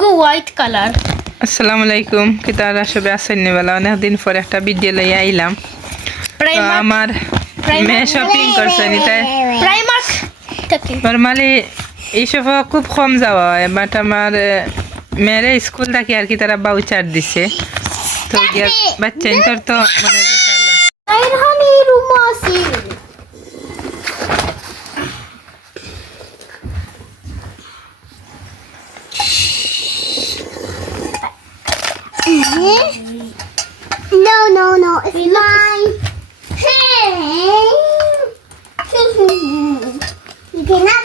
গো white colour. আসসালামু আলাইকুম, কি তারা সবাই আছেন নিবেলা? অনেকদিন পরে একটা ভিডিও লইয়া আইলাম। তো আমার মেয়ে শপিং করছে নিতে প্রাইমার্ক থেকে নর্মালি এইসব খুব কম যাওয়া হয়, বাট আমার মেয়েরে স্কুল থাকি আর কি তারা বাউচার দিছে। তো গিয়া বাচ্চা ইন্টার তো মানে আইরহানি রুমা আছে। No, it's mine. Hey. You cannot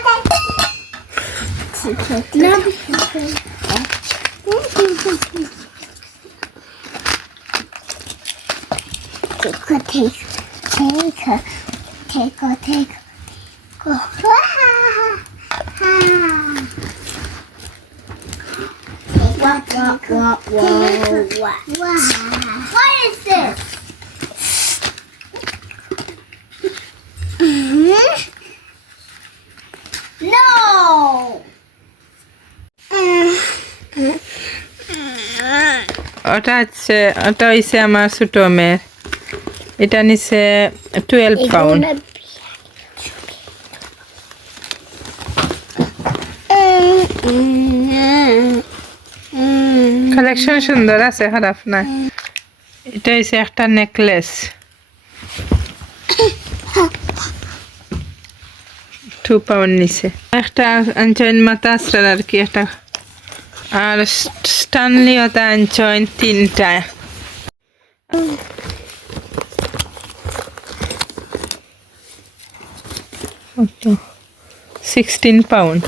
take. Go. What is this? No. ওটা হইছে আমার ছোট মেয়ের, এটা নিছে 12 পাউন্ড। কালেকশন সুন্দর আছে, খারাপ না। এটা হইছে একটা নেকলেস, 2 পাউন্ড নিছে। একটা আনচইন মাথা আসরার আর কি একটা, আর স্টানলি ওটা আনচইন 3টা। 16 পাউন্ড।